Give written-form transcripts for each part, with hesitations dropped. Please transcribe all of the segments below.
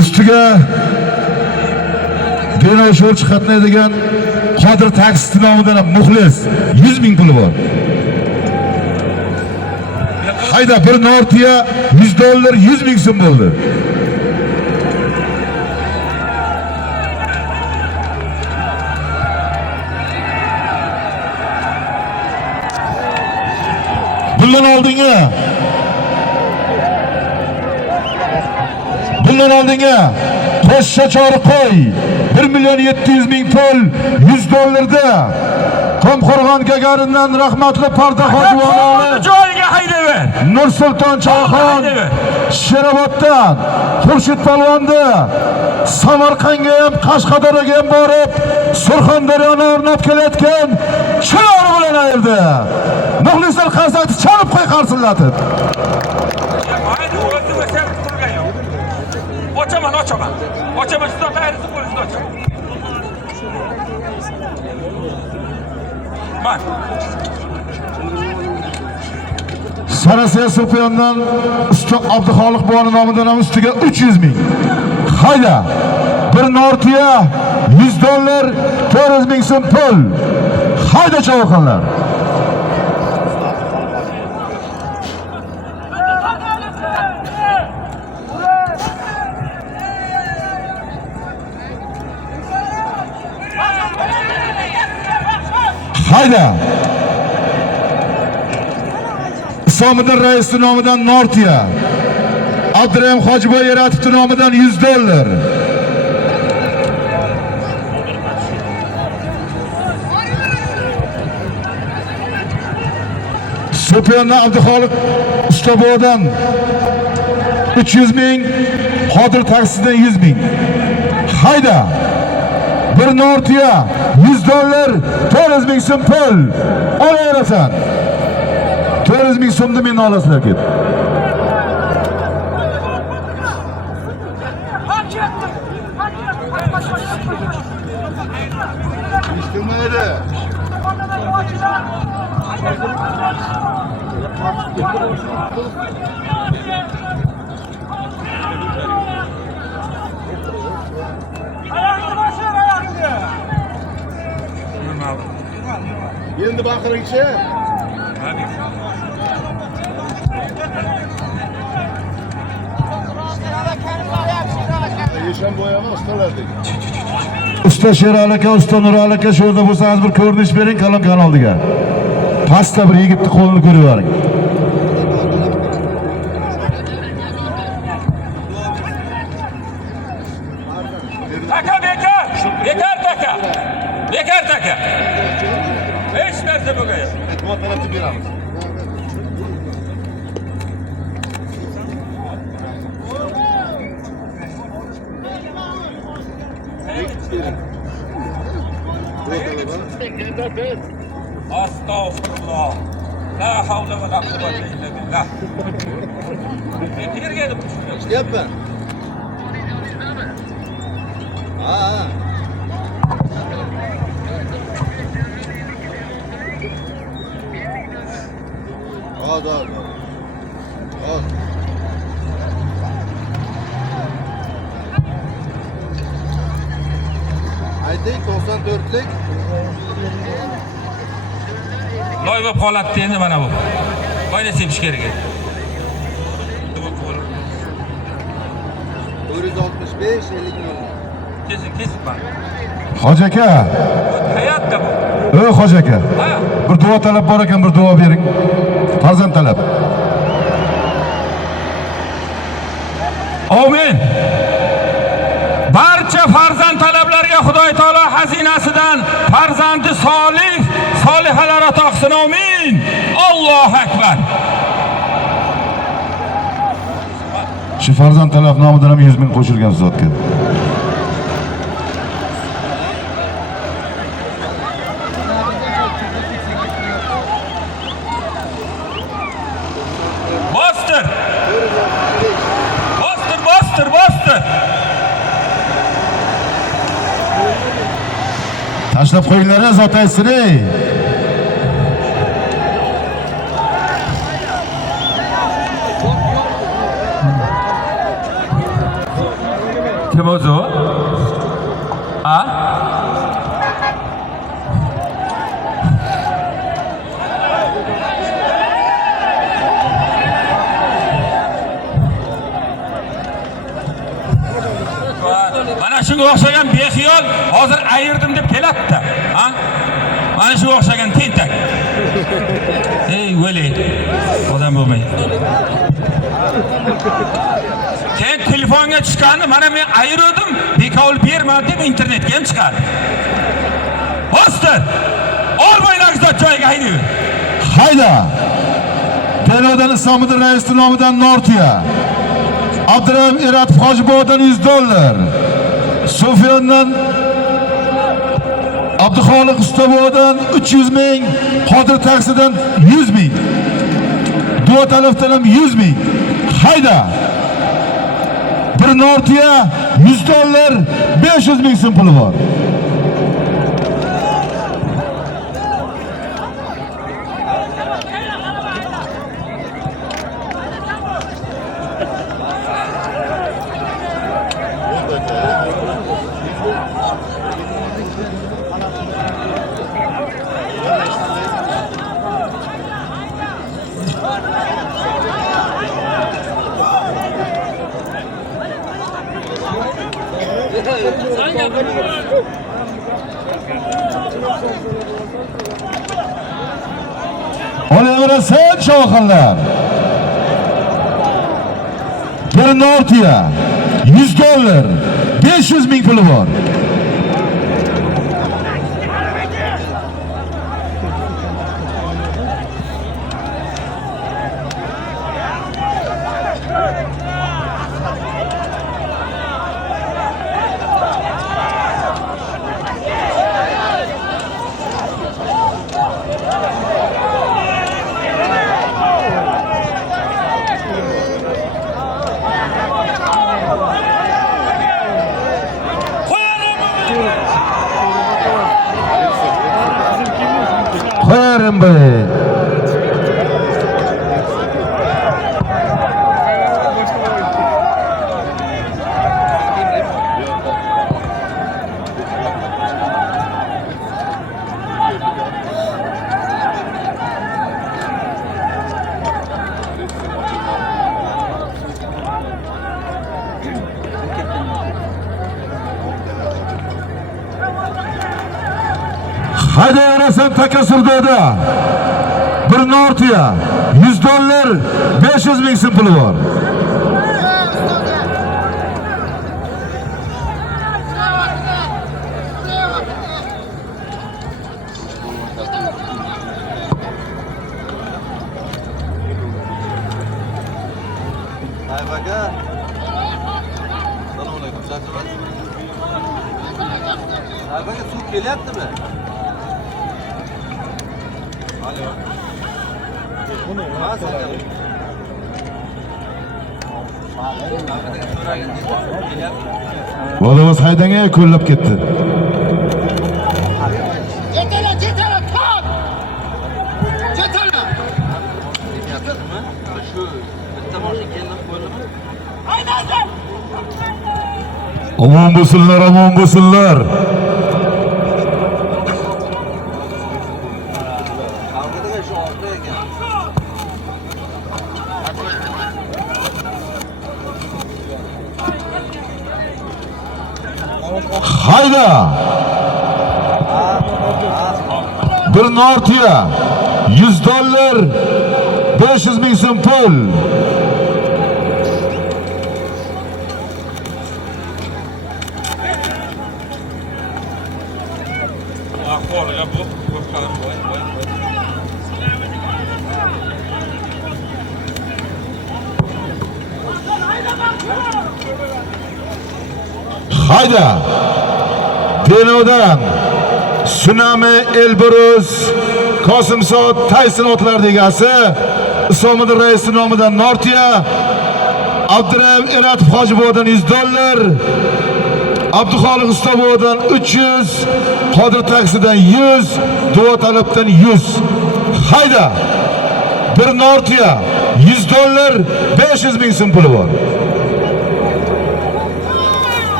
Ustiga Denoshor qatnaydigan Qodir taksi nomidan muxlis 100 ming puli bor. Hayda bir Nortiya $100 100 ming so'm bo'ldi. Bundan oldinga Toshcha Choriqo'y 1.700.000 pul $100 Qumqo'rg'on Gagarindan rahmatli Parda Hojivonovni joyiga haydaver. Nursulton Chayxon Sheroboddan Xurshid Palvonni Samarqandga ham Qashqadaryoga ham borib Surxondaryoni o'rnab kelayotgan chiroq bilan ayirdi. Muxlislar qarsakni chalib qo'y qarsillatib. Ochaman. Sizdan tayyorsiz qo'lingizni ochaman. Bak. Sarasiya Supyondan usta Abduxoliq buvani nomidan ham ustiga 300 ming. Hayda. Bir Nortiya $100 400 ming so'm pul. Hayda chavoqonlar. Hayda. Isomiddin Raisov nomidan Nortiya. Abdurahim Hojiboy Eratov nomidan $100. Supyondan Abduxoliq Ustobodan 300 ming, Qodir taksidan 100 ming. Hayda. Bir Nortiya $100 400 ming so'm pul. Olaverasan. 400 ming so'mni men olasizlar ket. İstemedi. Endi baqiringchi. Yeshan bo'yama ustalardik. Usta Sherali aka, usta Nurali aka shu yerda bo'lsangiz bir ko'rinish bering Qalam kanaliga. Pastda bir yigitni qo'lini ko'rib yuboring. Bekar taka. Hech narsa bo'lmaydi. Motorni beramiz. Astagfirullah. La havle ve la kuvvete illa billah. Yerga deb Yapma. Ha. Hadi. Ayting 94'lik. Loy bo'lib qoladi endi mana bu. Qo'yni sepish kerak edi. 465 50 ming. Kesib bak. Hoji aka. Hayotda bu. Hoji aka. Ha. Bir duo talab bor ekan, bir duo bering. Farzand talab. Amin. Barcha farzand talablariga Xudoy taolo xazinasidan farzandi solihalar ato qilsin. Amin. Allohu akbar. Shu farzand talab nomidan ham 100 ming qo'shilgan zotga. Bostir. Tashlab qo'yinglar zot aytsin. shunga o'xshagan bexiyol hozir ayirdim deb keladi-da. Ha? Mana shu o'xshagan tentak. Ey, o'lay. Odam bo'lmaydi. Sen telefonga chiqqanni mana men ayirdim, bekol berma deb internetga ham chiqadi. Hostir. Olmaylar zot joyiga haydayver. Hayda. Denovdan Islomidin raisning nomidan Nortiya. Abdurahim Eratov Hojiboydan $100. Sufyondan Abduxoliq Ustaboydan 300 ming, Qodir taksidan 100 ming. Duotalovdan ham 100 ming. Hayda. Bir Nortiya $100, 500 ming so'm puli bor. Olaverasan shoxinlar. Bir Nortiya $100, 500 ming puli bor. Qo'yarim be. Haydayverasan takassurdoda. Bir Nortiya $100, 500 ming so'm puli bor. Aybaga. Assalomu alaykum. Charchaman. Aybaga suv kelyaptimi? Alo. Buni nima sen? Bolamız haydanga ko'llab ketdi. Jetala, top! Jetala! Shu bitta mashina kelib qo'ydimi? Aynan! Omon bo'lsinlar, omon bo'lsinlar. Qavmida shu ortda ekan. Hayda. Bir Nortiya $100, 500 ming so'm pul. Ahvoliga bu ko'pqadam voy. Hayda. Denovdan Tsunami Elbrus Qosimsod Tayson otlar egasi Islomidin raisi nomidan Nortiya, Abdurahim Eratov Hojiboydan $100, Abduxoliq Ustaboydan 300, Qodir taksidan 100, Duotalabdan 100. Hayda. Bir Nortiya $100, 500 ming so'm puli bor.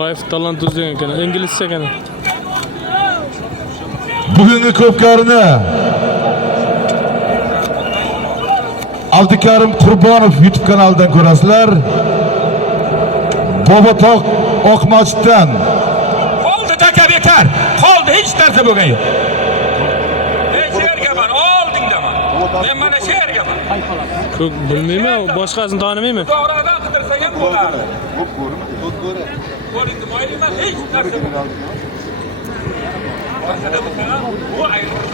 Life talant o'zgan ekan, inglizcha ekan. Bugungi ko'pkarini Abdukarim Qurbonov YouTube kanalidan ko'rasizlar. Bobotoq Oqmachdan Qoldi taka bekar. Qoldi, hech narsa bo'lgan yo'q. Men shergaman, oldingdaman. Men mana shergaman. Ko'k bilmayman, boshqasini tanimayman. To'g'ridan qidirsak ham bo'lardi. Ko'rindim, oyliman, hech narsa bo'lgan. Bu ayollar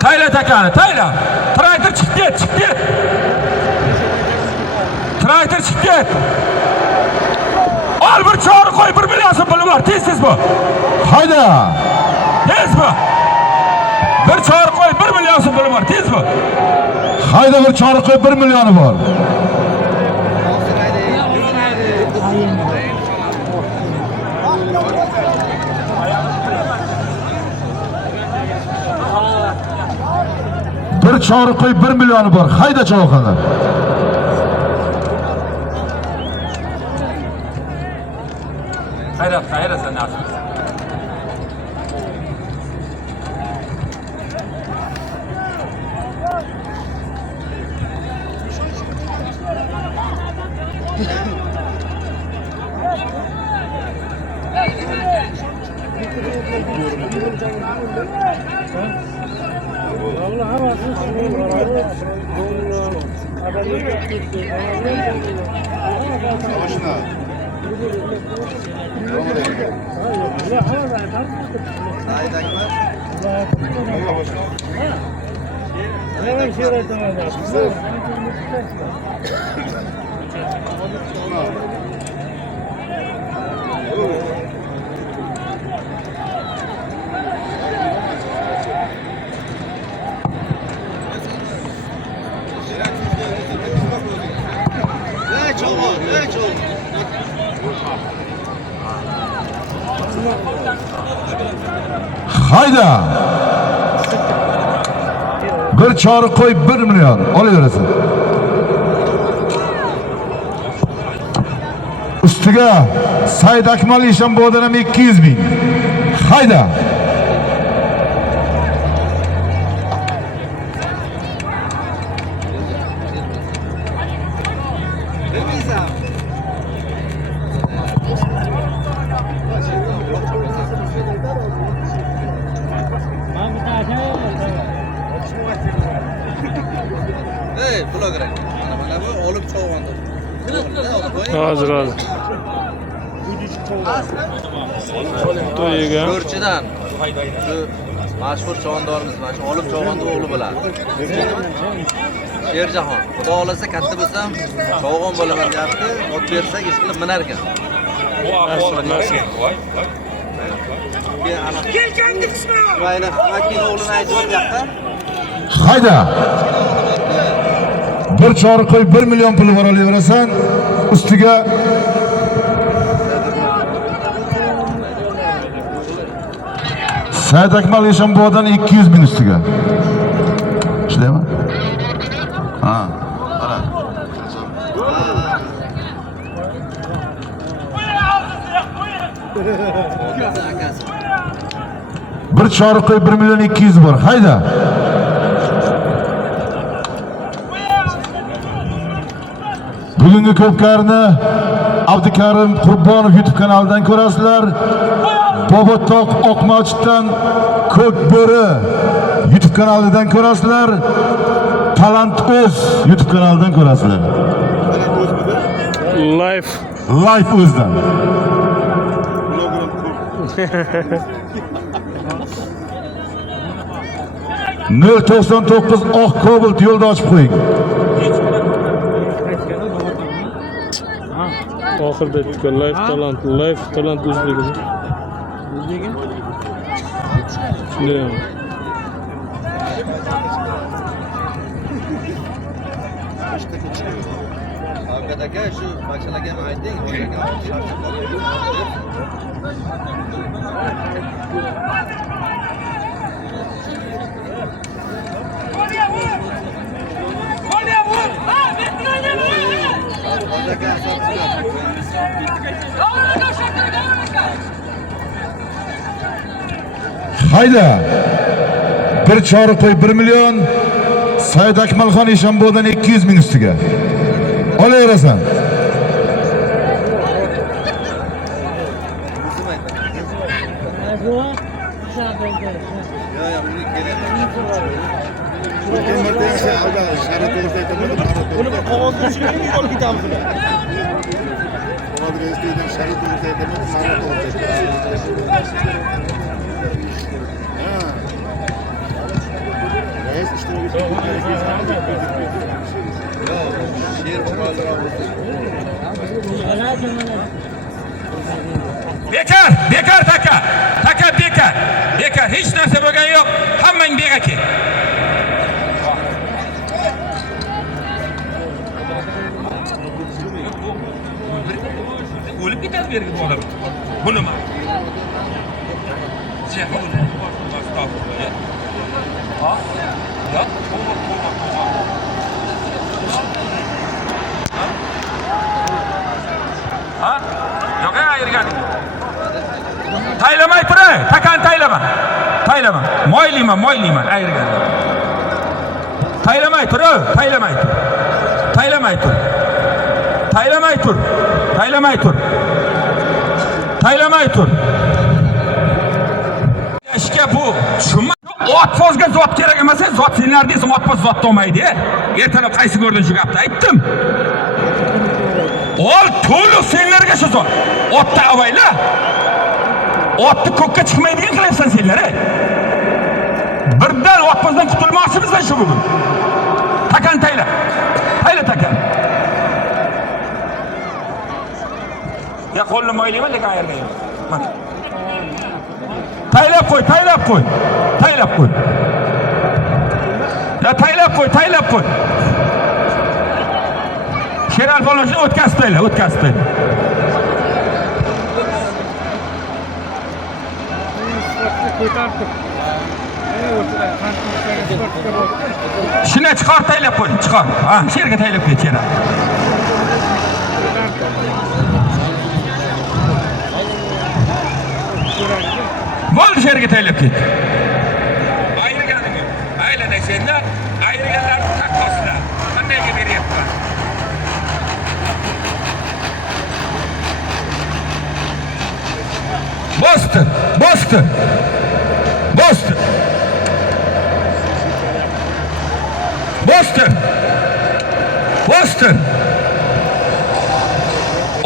Tayla takani, tayla. Traktor chiqib ket, chiqib ket. Traktor chiqib ket. Al bir chori qo'y, 1 million so'm puli bor. Tez bu. hayda. Tez bu. Bir chori qo'y, 1 million so'm puli bor. Tez bu. Hayda bir chori qo'y 1 millioni bor. Bir chori qo'y 1 millioni bor. Hayda chavoqalar. Hayrat, hayrat sen nasıl? Hayda. Bir chori qo'y 1 million. Olaverasan. Ustiga Said Akmal Eshonboydan ham 200 ming. Hayda. Hey, bloger. Mana bu olib cho'g'andi. Hozir. To'yiga. Ko'rchidan. Shu mashhur chavandorimiz mana shu olib cho'g'andi o'g'li bilan. Sherjahon. Xudo xolasa katta bo'lsam, cho'g'on bo'laman deyapti. Ot bersak, ish qilib minar ekan. Bu ahvolda narsa. Voy. Kelgandi qismi. Mayli, makina o'g'lini aytib yo'qda. Hayda. Bir chori qo'y 1 million puli bor olaverasan. Ustiga Said Akmal Eshonboydan 200 ming ustiga. Ishlaymi? Ha. Mana. Bir chori qo'y 1 million 200 bor. Hayda. Bugungi ko'pkarni Abdukarim Qurbonov YouTube kanalidan ko'rasizlar. Bobotoq Oqmachdan Ko'kburi YouTube kanalidan ko'rasizlar. Talant o'z YouTube kanalidan ko'rasizlar. Live o'zdan. 099 oq Cobalt yo'lda ochib qo'ying. Oxirida tugan live talant o'zligi. Shunday. Avkat aka shu mashalaga ham ayting. Hayda. Bir chori qo'y 1 million. Said Akmalxon Eshonbo'dan 200 ming ustiga. Olaverasan. Bunu bir qog'ozga tushirib olib ketamiz uni. Bekar, bekar taka. Taka bekar. Bekar, hech narsa bo'lgan yo'q. Hammang bekaki. O'lib ketadi bu yerga bu odam. Bu nima? Ha? Yo'q. Ha? Yo'q, ayirganing. Taylamay turay, takan taylama. Taylama. Moylayman, ayirgan. Taylamay tur, taylamay tur. Taylamay tur. Taylamay tur. Taylamay tur. Taylamay tur. Ishga bu tushunma. Otpozga zot kerak emas, zot senlar desam otpoz zot olmaydi. Ertalab qaysi ko'rding shu gapni aytdim. Ol to'liq senlarga shu zot. Otda avayla. Otni ko'kka chiqmaydigan qilyapsan senlar. Birdan otpozdan qutulmoqchimizdan shu bugun. Takan tayla. Tayla takan. Ya qo'lni moylayman lekin ayirmayman. Mana. Taylab qo'y, taylab qo'y. Taylab qo'y. Ya taylab qo'y, taylab qo'y. Sheral bo'lishni o'tkazib tayla, o'tkazib tayla. Shuni chiqar taylab qo'y, chiqar. Ha, sherga taylab qo'y, Sheral. Bo'ldi sherga taylab ket. Ayirganing yo'q. Aylanay senlar, ayirganlarni taqqoslar. Qandayga beryapman? Bosdi, bosdi. Bosdi. Bosdi. Bosdi.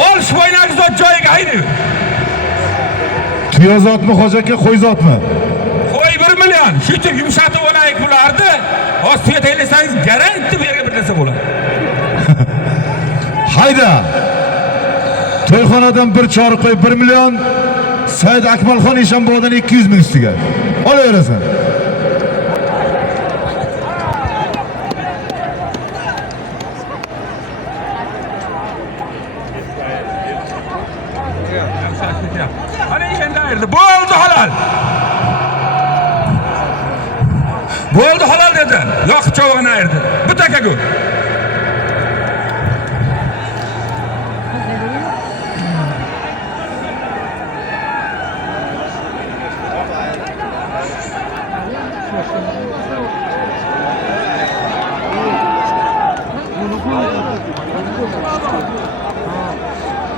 Ol shu o'ynagi zot joyiga haydi. Tuya zotmi, hoji aka, qo'y zotmi? Qo'y 1 million. Shunchaki yumshatib olaylik bularni. Ostiga taylasangiz garanti bu yerga bir narsa bo'ladi. Hayda. To'yxonadan bir chori qo'y 1 million. Said Akmalxon Eshonbo'dan 200 ming ustiga. Olaverasan. Ana endi ayirdi. Bo'ldi halol. Bo'ldi halol dedi. Yo'q chavog'ini ayirdi. Bu takagu.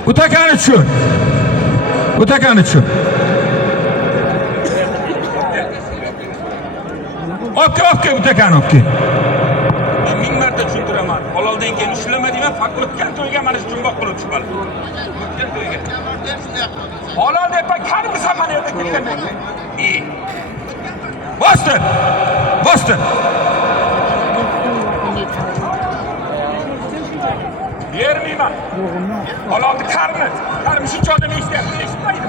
Utakani tushun. Utakani tushun. Okey, utakani okey. Men 1000 marta tushuntiraman. Haloldan keyin ishlama deyman, faqat o'tgan to'yga mana shu jumboq qilib chiqadi. O'tgan to'yga. Halol deb qarmisan mana yerda kelgandan keyin. Bosdi. Bosdi. Bermayman. Halolni qarmi. Qarmi shuncha odam eshitmaydi.